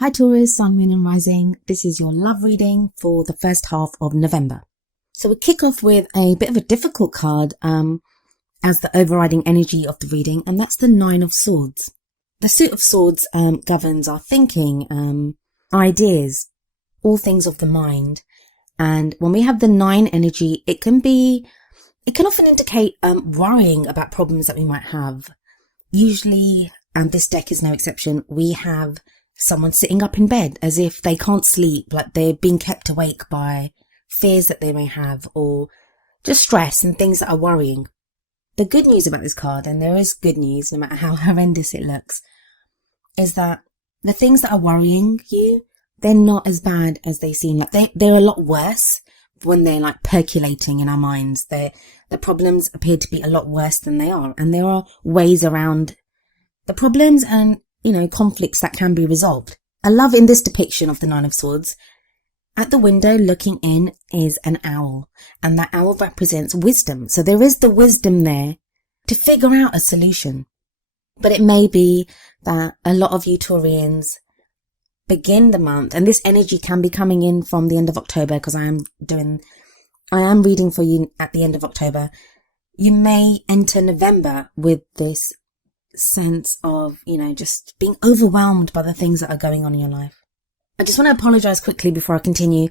Hi Taurus, Sun, Moon and Rising. This is your love reading for the first half of November. So we'll kick off with a bit of a difficult card as the overriding energy of the reading, and that's the Nine of Swords. The Suit of Swords governs our thinking, ideas, all things of the mind. And when we have the Nine energy, it can often indicate worrying about problems that we might have. Usually, and this deck is no exception, we have someone sitting up in bed as if they can't sleep, like they're being kept awake by fears that they may have, or just stress and things that are worrying. The good news about this card, and there is good news no matter how horrendous it looks, is that the things that are worrying you, they're not as bad as they seem. Like they're a lot worse when they're like percolating in our minds. The problems appear to be a lot worse than they are, and there are ways around the problems and conflicts that can be resolved. I love in this depiction of the Nine of Swords, at the window looking in is an owl, and that owl represents wisdom. So there is the wisdom there to figure out a solution. But it may be that a lot of you Taurians begin the month, and this energy can be coming in from the end of October, because I am reading for you at the end of October. You may enter November with this sense of, just being overwhelmed by the things that are going on in your life. I just want to apologize quickly before I continue.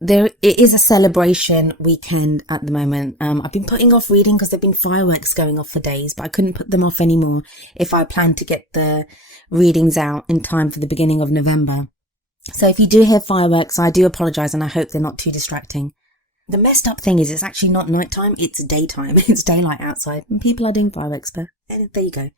It is a celebration weekend at the moment. I've been putting off reading because there've been fireworks going off for days, but I couldn't put them off anymore if I planned to get the readings out in time for the beginning of November. So if you do hear fireworks, I do apologize, and I hope they're not too distracting. The messed up thing is it's actually not nighttime, it's daytime. It's daylight outside and people are doing fireworks, but there you go.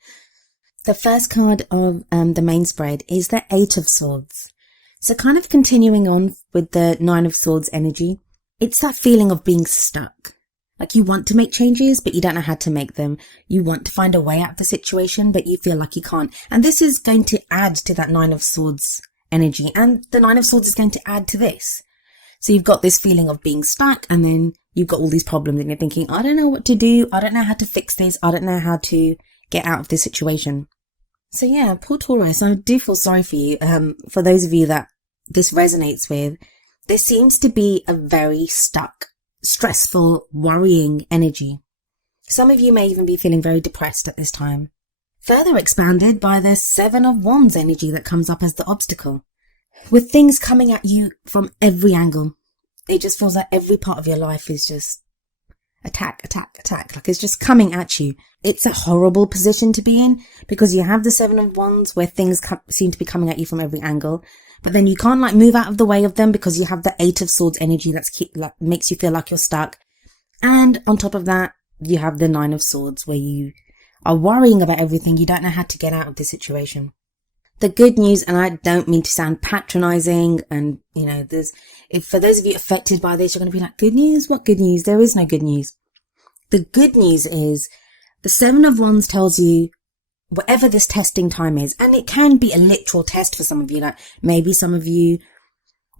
The first card of the main spread is the Eight of Swords. So kind of continuing on with the Nine of Swords energy, it's that feeling of being stuck. Like you want to make changes, but you don't know how to make them. You want to find a way out of the situation, but you feel like you can't. And this is going to add to that Nine of Swords energy. And the Nine of Swords is going to add to this. So you've got this feeling of being stuck, and then you've got all these problems and you're thinking, I don't know what to do. I don't know how to fix this. I don't know how to get out of this situation. So yeah, poor Taurus, I do feel sorry for you. For those of you that this resonates with, there seems to be a very stuck, stressful, worrying energy. Some of you may even be feeling very depressed at this time. Further expanded by the Seven of Wands energy that comes up as the obstacle. With things coming at you from every angle, it just feels like every part of your life is just attack. Like it's just coming at you. It's a horrible position to be in, because you have the Seven of Wands where things seem to be coming at you from every angle, but then you can't move out of the way of them because you have the Eight of Swords energy that makes you feel like you're stuck. And on top of that, you have the Nine of Swords where you are worrying about everything. You don't know how to get out of this situation. The good news, and I don't mean to sound patronizing, and if for those of you affected by this, you're going to be like, good news? What good news? There is no good news. The good news is the Seven of Wands tells you whatever this testing time is, and it can be a literal test for some of you, like maybe some of you,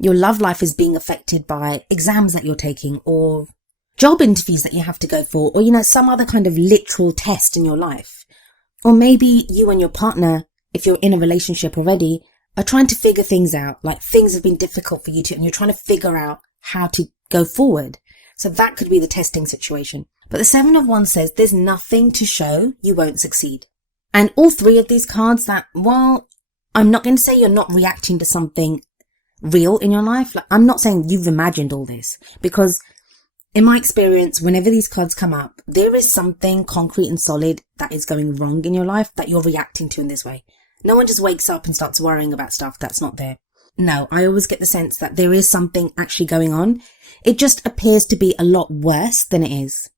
your love life is being affected by exams that you're taking, or job interviews that you have to go for, or some other kind of literal test in your life. Or maybe you and your partner, if you're in a relationship already, are trying to figure things out. Like things have been difficult for you two, and you're trying to figure out how to go forward. So that could be the testing situation. But the Seven of Wands says there's nothing to show you won't succeed. And all three of these cards that, while I'm not going to say you're not reacting to something real in your life, like I'm not saying you've imagined all this, because in my experience, whenever these cards come up, there is something concrete and solid that is going wrong in your life that you're reacting to in this way. No one just wakes up and starts worrying about stuff that's not there. No, I always get the sense that there is something actually going on. It just appears to be a lot worse than it is.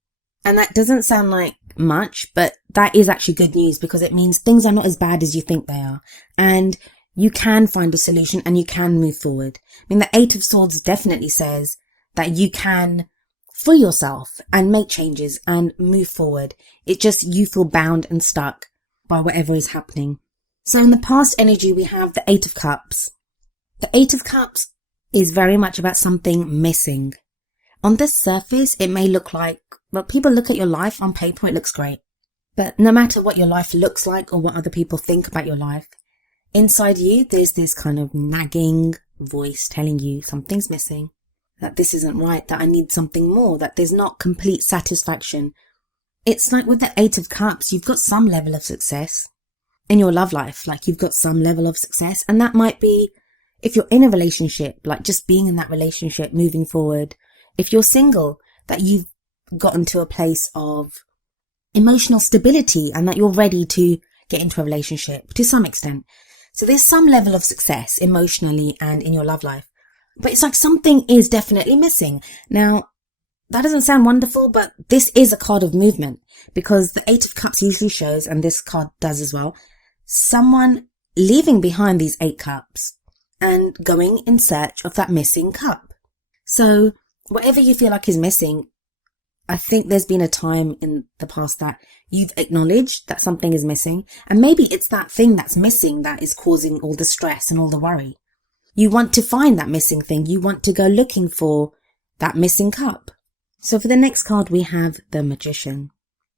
And that doesn't sound like much, but that is actually good news, because it means things are not as bad as you think they are. And you can find a solution and you can move forward. I mean, the Eight of Swords definitely says that you can free yourself and make changes and move forward. It's just you feel bound and stuck by whatever is happening. So in the past energy, we have the Eight of Cups. The Eight of Cups is very much about something missing. On the surface, it may look like, well, people look at your life on paper, it looks great. But no matter what your life looks like or what other people think about your life, inside you, there's this kind of nagging voice telling you something's missing, that this isn't right, that I need something more, that there's not complete satisfaction. It's like with the Eight of Cups, you've got some level of success in your love life, like you've got some level of success. And that might be, if you're in a relationship, like just being in that relationship, moving forward. If you're single, that you've gotten to a place of emotional stability and that you're ready to get into a relationship to some extent. So there's some level of success emotionally and in your love life. But it's like something is definitely missing. Now, that doesn't sound wonderful, but this is a card of movement, because the Eight of Cups usually shows, and this card does as well, someone leaving behind these 8 cups and going in search of that missing cup. So whatever you feel like is missing, I think there's been a time in the past that you've acknowledged that something is missing, and maybe it's that thing that's missing that is causing all the stress and all the worry. You want to find that missing thing. You want to go looking for that missing cup. So for the next card, we have the Magician.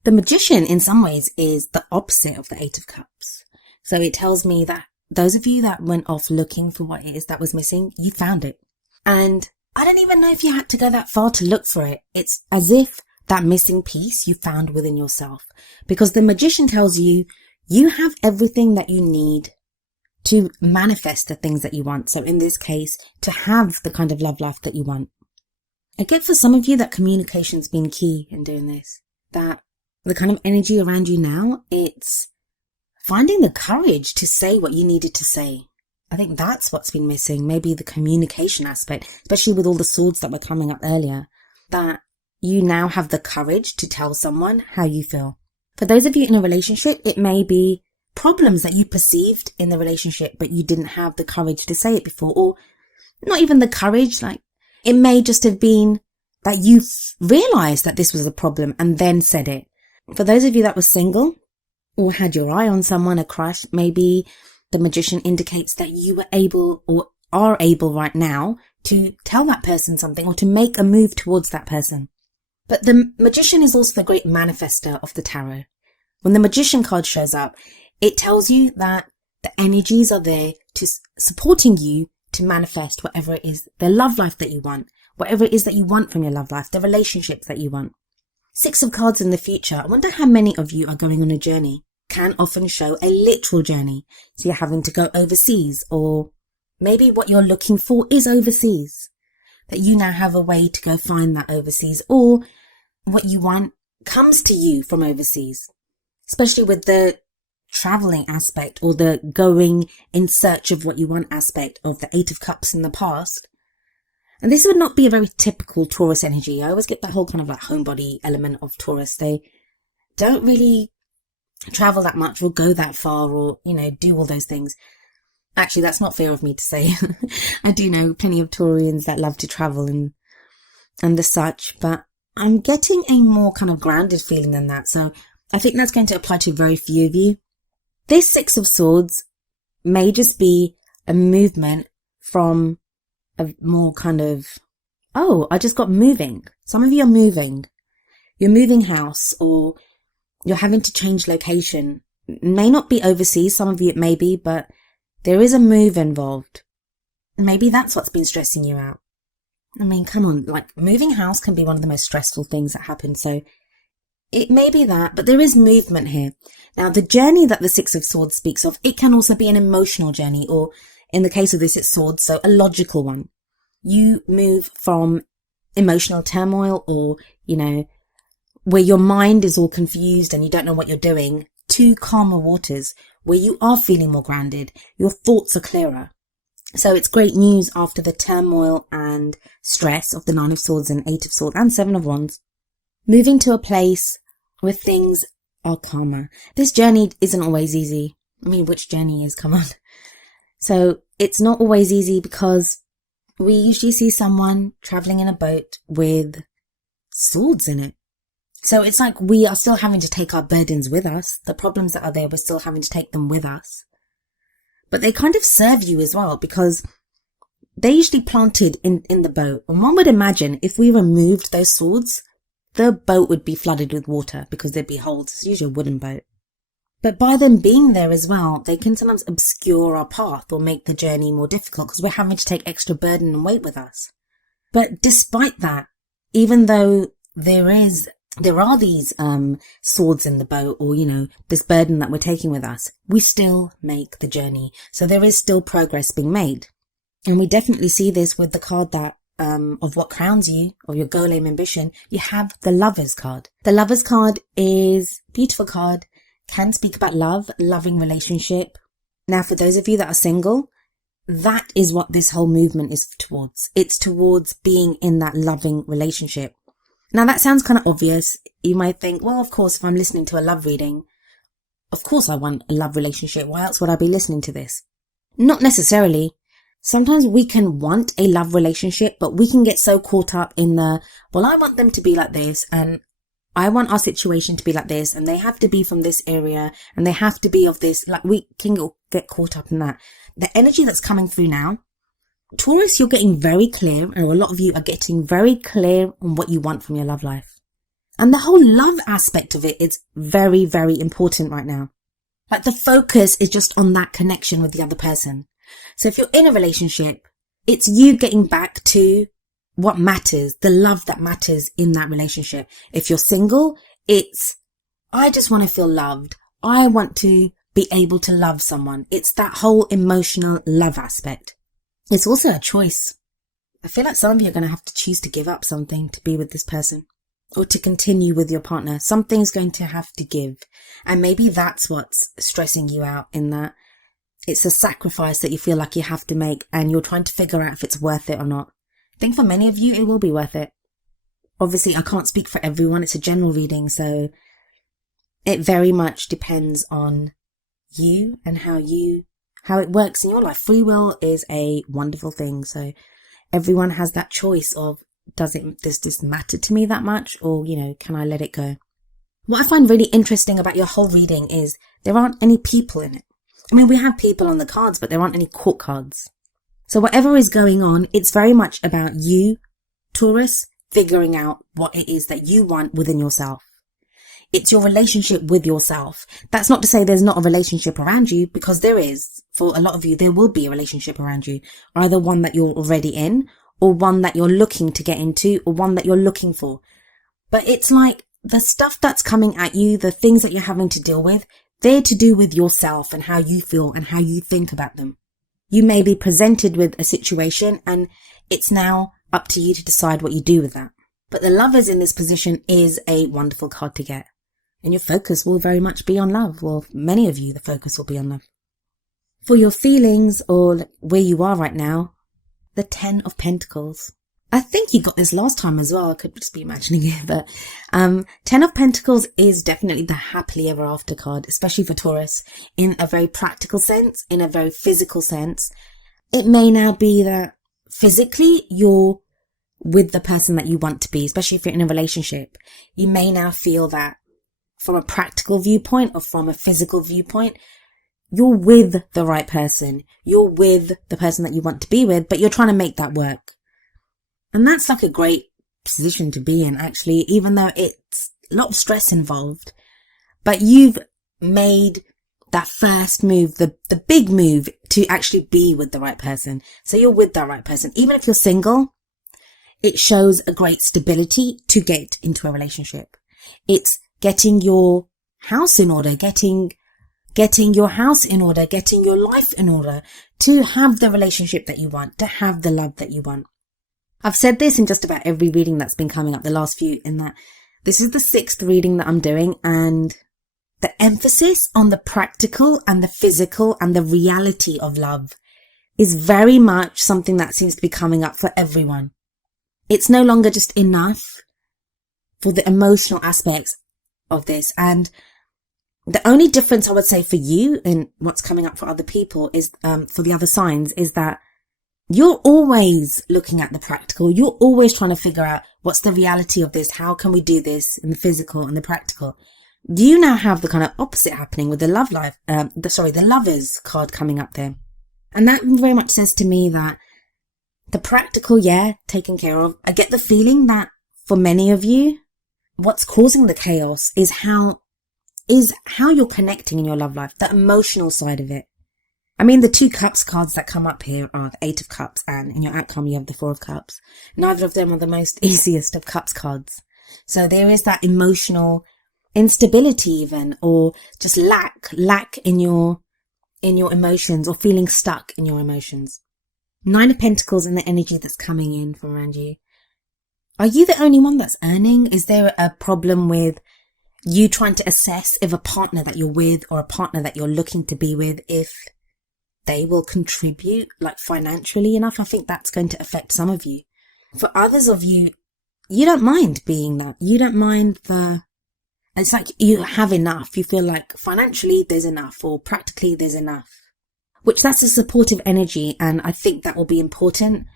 The Magician, in some ways, is the opposite of the Eight of Cups. So it tells me that those of you that went off looking for what it is that was missing, you found it. And I don't even know if you had to go that far to look for it. It's as if that missing piece you found within yourself. Because the Magician tells you, you have everything that you need to manifest the things that you want. So in this case, to have the kind of love life that you want. I get for some of you that communication's been key in doing this. That the kind of energy around you now, it's finding the courage to say what you needed to say. I think that's what's been missing. Maybe the communication aspect, especially with all the swords that were coming up earlier, that you now have the courage to tell someone how you feel. For those of you in a relationship, it may be problems that you perceived in the relationship, but you didn't have the courage to say it before, or not even the courage, like it may just have been that you realized that this was a problem and then said it. For those of you that were single or had your eye on someone, a crush, maybe the Magician indicates that you were able or are able right now to tell that person something or to make a move towards that person. But the Magician is also the great manifester of the tarot. When the Magician card shows up, it tells you that the energies are there to supporting you to manifest whatever it is, the love life that you want, whatever it is that you want from your love life, the relationships that you want. 6 of Cards in the future. I wonder how many of you are going on a journey. Can often show a literal journey. So you're having to go overseas, or maybe what you're looking for is overseas. That you now have a way to go find that overseas, or what you want comes to you from overseas. Especially with the traveling aspect or the going in search of what you want aspect of the Eight of Cups in the past. And this would not be a very typical Taurus energy. I always get that whole kind of like homebody element of Taurus. They don't really travel that much or go that far or, do all those things. Actually, that's not fair of me to say. I do know plenty of Taurians that love to travel and the such, but I'm getting a more kind of grounded feeling than that. So I think that's going to apply to very few of you. This 6 of Swords may just be a movement from a more kind of, I just got moving. Some of you are moving. You're moving house, or you're having to change location. It may not be overseas. Some of you it may be, but there is a move involved. Maybe that's what's been stressing you out. I mean, come on, like moving house can be one of the most stressful things that happen. So it may be that, but there is movement here. Now, the journey that the 6 of Swords speaks of, it can also be an emotional journey, or in the case of this, it's swords, so a logical one. You move from emotional turmoil or, where your mind is all confused and you don't know what you're doing, to calmer waters where you are feeling more grounded. Your thoughts are clearer. So it's great news after the turmoil and stress of the 9 of Swords and 8 of Swords and 7 of Wands. Moving to a place where things are calmer. This journey isn't always easy. I mean, which journey is? Come on. So it's not always easy because we usually see someone traveling in a boat with swords in it. So it's like we are still having to take our burdens with us. The problems that are there, we're still having to take them with us. But they kind of serve you as well because they're usually planted in the boat. And one would imagine if we removed those swords, the boat would be flooded with water because there'd be holes. It's usually a wooden boat. But by them being there as well, they can sometimes obscure our path or make the journey more difficult because we're having to take extra burden and weight with us. But despite that, even though there are these swords in the bow, or, this burden that we're taking with us, we still make the journey. So there is still progress being made. And we definitely see this with the card that of what crowns you, or your goal, aim, ambition. You have the Lovers card. The Lovers card is a beautiful card, can speak about love, loving relationship. Now, for those of you that are single, that is what this whole movement is towards. It's towards being in that loving relationship. Now, that sounds kind of obvious. You might think, well, of course, if I'm listening to a love reading, of course I want a love relationship. Why else would I be listening to this? Not necessarily. Sometimes we can want a love relationship, but we can get so caught up in I want them to be like this, and I want our situation to be like this, and they have to be from this area, and they have to be of this. Like, we can get caught up in that. The energy that's coming through now, Taurus, you're getting very clear, or a lot of you are getting very clear on what you want from your love life. And the whole love aspect of it is very, very important right now. Like, the focus is just on that connection with the other person. So if you're in a relationship, it's you getting back to what matters, the love that matters in that relationship. If you're single, it's, I just want to feel loved. I want to be able to love someone. It's that whole emotional love aspect. It's also a choice. I feel like some of you are going to have to choose to give up something to be with this person, or to continue with your partner. Something's going to have to give. And maybe that's what's stressing you out, in that it's a sacrifice that you feel like you have to make, and you're trying to figure out if it's worth it or not. I think for many of you, it will be worth it. Obviously, I can't speak for everyone. It's a general reading, so it very much depends on you and how it works in your life. Free will is a wonderful thing. So everyone has that choice of, does this matter to me that much? Or, can I let it go? What I find really interesting about your whole reading is there aren't any people in it. I mean, we have people on the cards, but there aren't any court cards. So whatever is going on, it's very much about you, Taurus, figuring out what it is that you want within yourself. It's your relationship with yourself. That's not to say there's not a relationship around you, because there is. For a lot of you, there will be a relationship around you. Either one that you're already in, or one that you're looking to get into, or one that you're looking for. But it's like the stuff that's coming at you, the things that you're having to deal with, they're to do with yourself and how you feel and how you think about them. You may be presented with a situation, and it's now up to you to decide what you do with that. But the Lovers in this position is a wonderful card to get. And your focus will very much be on love. Well, many of you, the focus will be on love. For your feelings, or where you are right now, the 10 of Pentacles. I think you got this last time as well. I could just be imagining it. But 10 of Pentacles is definitely the happily ever after card, especially for Taurus, in a very practical sense, in a very physical sense. It may now be that physically you're with the person that you want to be, especially if you're in a relationship. You may now feel that from a practical viewpoint or from a physical viewpoint, you're with the right person. You're with the person that you want to be with, but you're trying to make that work. And that's like a great position to be in, actually, even though it's a lot of stress involved. But you've made that first move, the big move, to actually be with the right person. So you're with the right person. Even if you're single, it shows a great stability to get into a relationship. It's getting your house in order, getting your house in order, getting your life in order to have the relationship that you want, to have the love that you want. I've said this in just about every reading that's been coming up, the last few, in that this is the 6th reading that I'm doing, and the emphasis on the practical and the physical and the reality of love is very much something that seems to be coming up for everyone. It's no longer just enough for the emotional aspects of this. And the only difference I would say for you and what's coming up for other people is, for the other signs, is that you're always looking at the practical. You're always trying to figure out what's the reality of this. How can we do this in the physical and the practical? You now have the kind of opposite happening with the the Lovers card coming up there. And that very much says to me that the practical, taken care of. I get the feeling that for many of you, what's causing the chaos is how is how you're connecting in your love life, the emotional side of it. I mean, the 2 cups cards that come up here are the 8 of cups, and in your outcome, you have the 4 of cups. Neither of them are the most easiest of cups cards. So there is that emotional instability even, or just lack in your emotions, or feeling stuck in your emotions. 9 of Pentacles and the energy that's coming in from around you. Are you the only one that's earning? Is there a problem with you trying to assess if a partner that you're with, or a partner that you're looking to be with, if they will contribute like financially enough? I think that's going to affect some of you. For others of you, you don't mind being that. You don't mind it's like you have enough. You feel like financially there's enough, or practically there's enough, which that's a supportive energy. And I think that will be important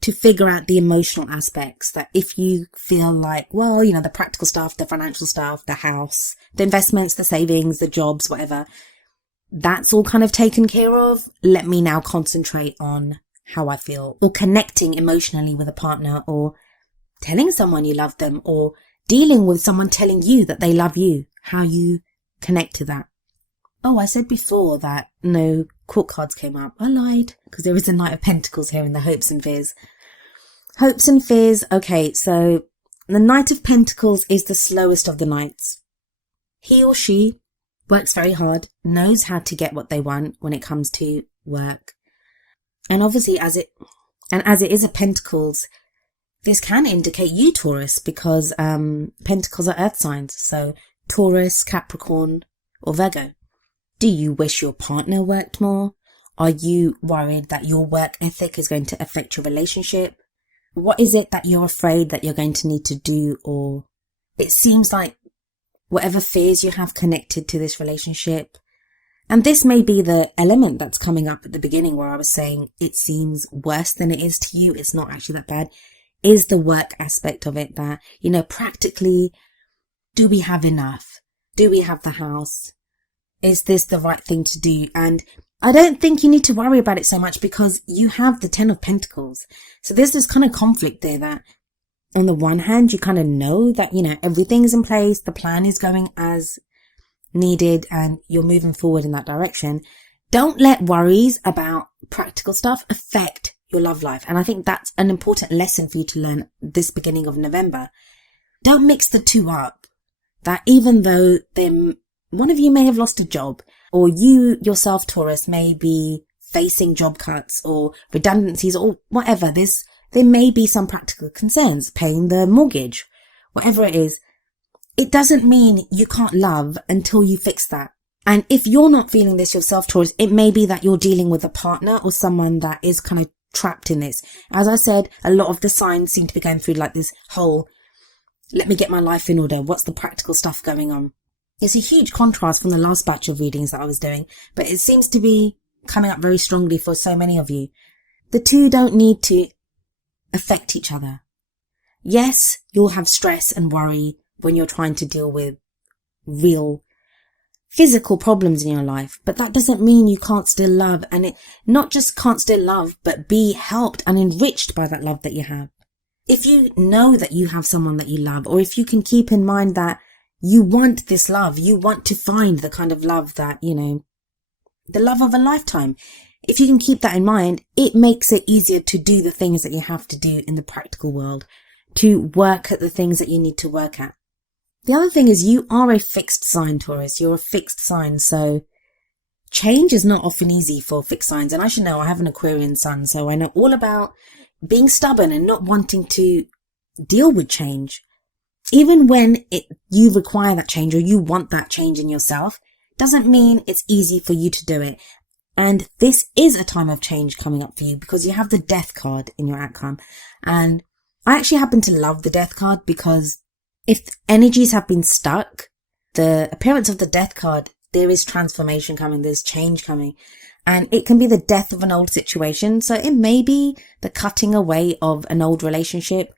to figure out the emotional aspects, that if you feel like, well, you know, the practical stuff, the financial stuff, the house, the investments, the savings, the jobs, whatever, that's all kind of taken care of. Let me now concentrate on how I feel, or connecting emotionally with a partner, or telling someone you love them, or dealing with someone telling you that they love you, how you connect to that. Oh, I said before that no court cards came up. I lied, because there is a Knight of Pentacles here in the hopes and fears. Hopes and fears. Okay, so the Knight of Pentacles is the slowest of the knights. He or she works very hard, knows how to get what they want when it comes to work. And obviously as it is a Pentacles, this can indicate you, Taurus, because Pentacles are earth signs. So Taurus, Capricorn, or Virgo. Do you wish your partner worked more? Are you worried that your work ethic is going to affect your relationship? What is it that you're afraid that you're going to need to do? Or it seems like whatever fears you have connected to this relationship, and this may be the element that's coming up at the beginning where I was saying it seems worse than it is to you, it's not actually that bad, is the work aspect of it, that, you know, practically, do we have enough? Do we have the house? Is this the right thing to do? And I don't think you need to worry about it so much, because you have the 10 of Pentacles. So there's this kind of conflict there that on the one hand, you kind of know that, you know, everything's in place, the plan is going as needed, and you're moving forward in that direction. Don't let worries about practical stuff affect your love life. And I think that's an important lesson for you to learn this beginning of November. Don't mix the two up. That even though one of you may have lost a job, or you yourself, Taurus, may be facing job cuts or redundancies or whatever, there may be some practical concerns, paying the mortgage, whatever it is. It doesn't mean you can't love until you fix that. And if you're not feeling this yourself, Taurus, it may be that you're dealing with a partner or someone that is kind of trapped in this. As I said, a lot of the signs seem to be going through like this whole, let me get my life in order. What's the practical stuff going on? It's a huge contrast from the last batch of readings that I was doing, but it seems to be coming up very strongly for so many of you. The two don't need to affect each other. Yes, you'll have stress and worry when you're trying to deal with real physical problems in your life, but that doesn't mean you can't still love, and it not just can't still love, but be helped and enriched by that love that you have. If you know that you have someone that you love, or if you can keep in mind that you want this love, you want to find the kind of love that, you know, the love of a lifetime. If you can keep that in mind, it makes it easier to do the things that you have to do in the practical world, to work at the things that you need to work at. The other thing is you are a fixed sign, Taurus. You're a fixed sign, so change is not often easy for fixed signs. And I should know, I have an Aquarian sun, so I know all about being stubborn and not wanting to deal with change. Even when you require that change, or you want that change in yourself, doesn't mean it's easy for you to do it. And this is a time of change coming up for you, because you have the Death card in your outcome. And I actually happen to love the Death card, because if energies have been stuck, the appearance of the Death card, there is transformation coming, there's change coming. And it can be the death of an old situation. So it may be the cutting away of an old relationship.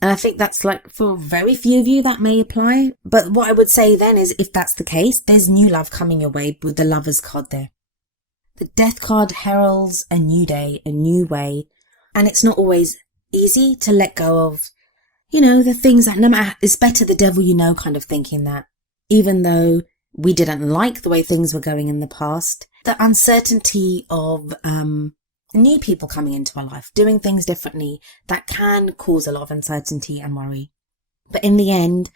And I think that's like, for very few of you that may apply. But what I would say then is, if that's the case, there's new love coming your way with the Lovers card there. The Death card heralds a new day, a new way. And it's not always easy to let go of, you know, the things that no matter, it's better the devil you know kind of thinking, that even though we didn't like the way things were going in the past. The uncertainty of new people coming into our life, doing things differently, that can cause a lot of uncertainty and worry. But in the end,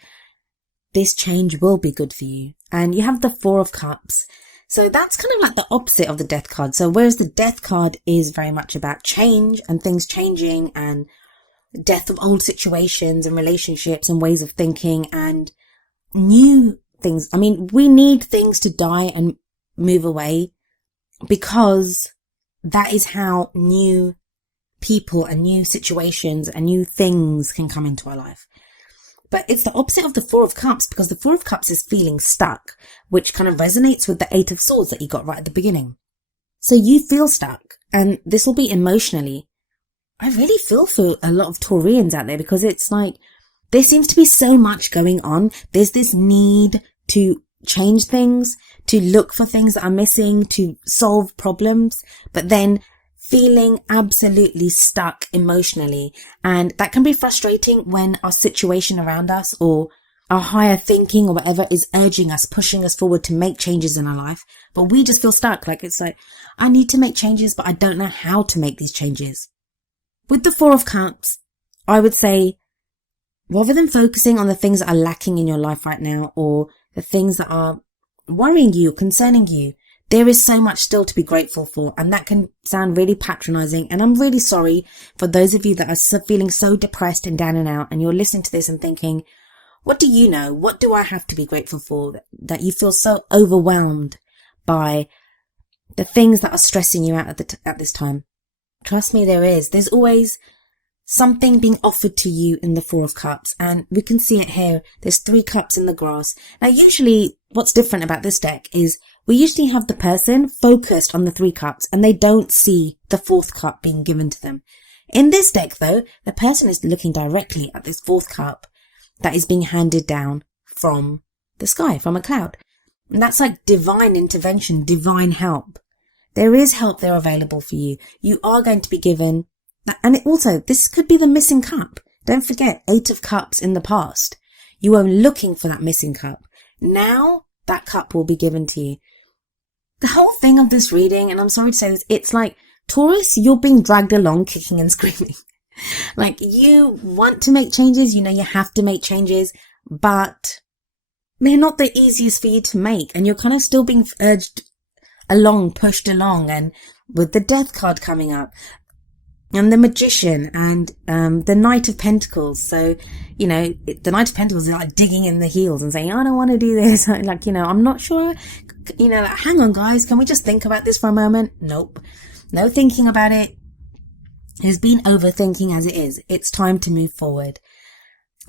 this change will be good for you. And you have the Four of Cups. So that's kind of like the opposite of the Death card. So whereas the Death card is very much about change and things changing and death of old situations and relationships and ways of thinking and new things. I mean, we need things to die and move away because that is how new people and new situations and new things can come into our life. But it's the opposite of the Four of Cups, because the Four of Cups is feeling stuck, which kind of resonates with the Eight of Swords that you got right at the beginning. So you feel stuck, and this will be emotionally. I really feel for a lot of Taurians out there, because it's like, there seems to be so much going on. There's this need to change things, to look for things that are missing, to solve problems, but then feeling absolutely stuck emotionally. And that can be frustrating when our situation around us or our higher thinking or whatever is urging us, pushing us forward to make changes in our life. But we just feel stuck. Like it's like, I need to make changes, but I don't know how to make these changes. With the Four of Cups, I would say, rather than focusing on the things that are lacking in your life right now or the things that are worrying you, concerning you, there is so much still to be grateful for, and that can sound really patronizing. And I'm really sorry for those of you that are feeling so depressed and down and out, and you're listening to this and thinking, what do you know? What do I have to be grateful for? That you feel so overwhelmed by the things that are stressing you out at this time. Trust me, there is. There's always something being offered to you in the Four of Cups, and we can see it here. There's 3 cups in the grass. Now, usually what's different about this deck is we usually have the person focused on the 3 cups and they don't see the 4th cup being given to them. In this deck, though, the person is looking directly at this 4th cup that is being handed down from the sky, from a cloud. And that's like divine intervention, divine help. There is help there available for you. You are going to be given. And this could be the missing cup. Don't forget, 8 of Cups in the past. You were looking for that missing cup. Now, that cup will be given to you. The whole thing of this reading, and I'm sorry to say this, it's like, Taurus, you're being dragged along kicking and screaming. Like, you want to make changes, you know you have to make changes, but they're not the easiest for you to make. And you're kind of still being urged along, pushed along, and with the Death card coming up, and the Magician, and the Knight of Pentacles. So, you know, the Knight of Pentacles is like digging in the heels and saying, I don't want to do this. Like, you know, I'm not sure, you know, like, hang on guys, can we just think about this for a moment? Nope. No thinking about it. There's been overthinking as it is. It's time to move forward.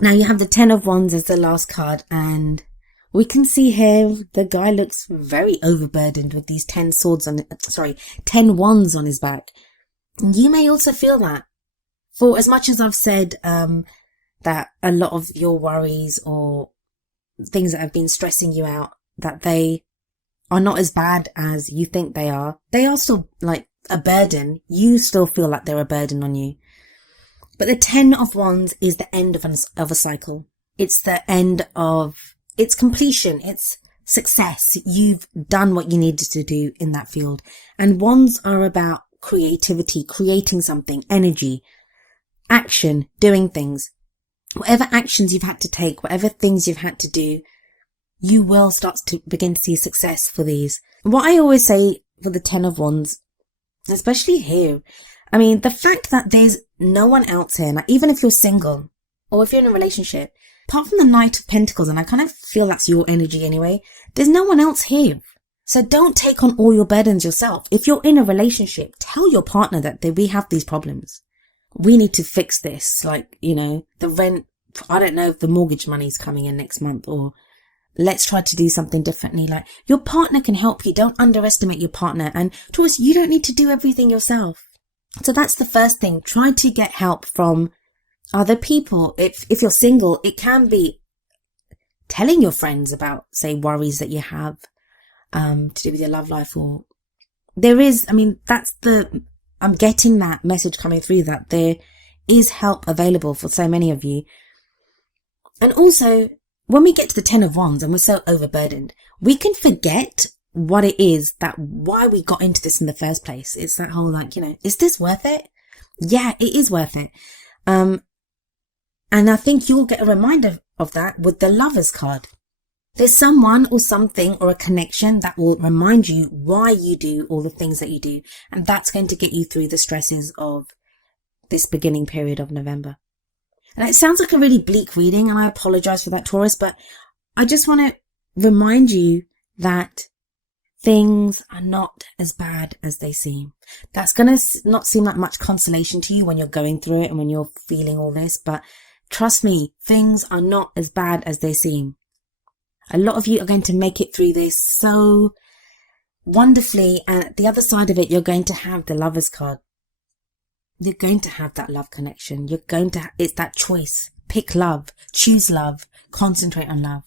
Now you have the 10 of Wands as the last card, and we can see here the guy looks very overburdened with these 10 wands on his back. You may also feel that. For as much as I've said that a lot of your worries or things that have been stressing you out, that they are not as bad as you think they are still like a burden. You still feel like they're a burden on you. But the 10 of Wands is the end of a cycle. It's the end of its completion. It's success. You've done what you needed to do in that field. And Wands are about creativity, creating something, energy, action, doing things. Whatever actions you've had to take, whatever things you've had to do, you will start to begin to see success for these. What I always say for the 10 of Wands, especially here, I mean, the fact that there's no one else here, now, even if you're single or if you're in a relationship, apart from the Knight of Pentacles, and I kind of feel that's your energy anyway, there's no one else here. So don't take on all your burdens yourself. If you're in a relationship, tell your partner that we have these problems. We need to fix this. Like, you know, the rent, I don't know if the mortgage money's coming in next month, or let's try to do something differently. Like, your partner can help you. Don't underestimate your partner. And Taurus, you don't need to do everything yourself. So that's the first thing. Try to get help from other people. If you're single, it can be telling your friends about, say, worries that you have. To do with your love life, or there is, I mean, I'm getting that message coming through that there is help available for so many of you. And also, when we get to the 10 of Wands and we're so overburdened, we can forget what it is why we got into this in the first place. It's that whole is this worth it? Yeah, it is worth it. And I think you'll get a reminder of that with the Lovers card. There's someone or something or a connection that will remind you why you do all the things that you do. And that's going to get you through the stresses of this beginning period of November. And it sounds like a really bleak reading, and I apologize for that, Taurus, but I just want to remind you that things are not as bad as they seem. That's going to not seem like much consolation to you when you're going through it and when you're feeling all this, but trust me, things are not as bad as they seem. A lot of you are going to make it through this so wonderfully, and at the other side of it, you're going to have the Lovers card. You're going to have that love connection. It's that choice. Pick love, choose love, concentrate on love.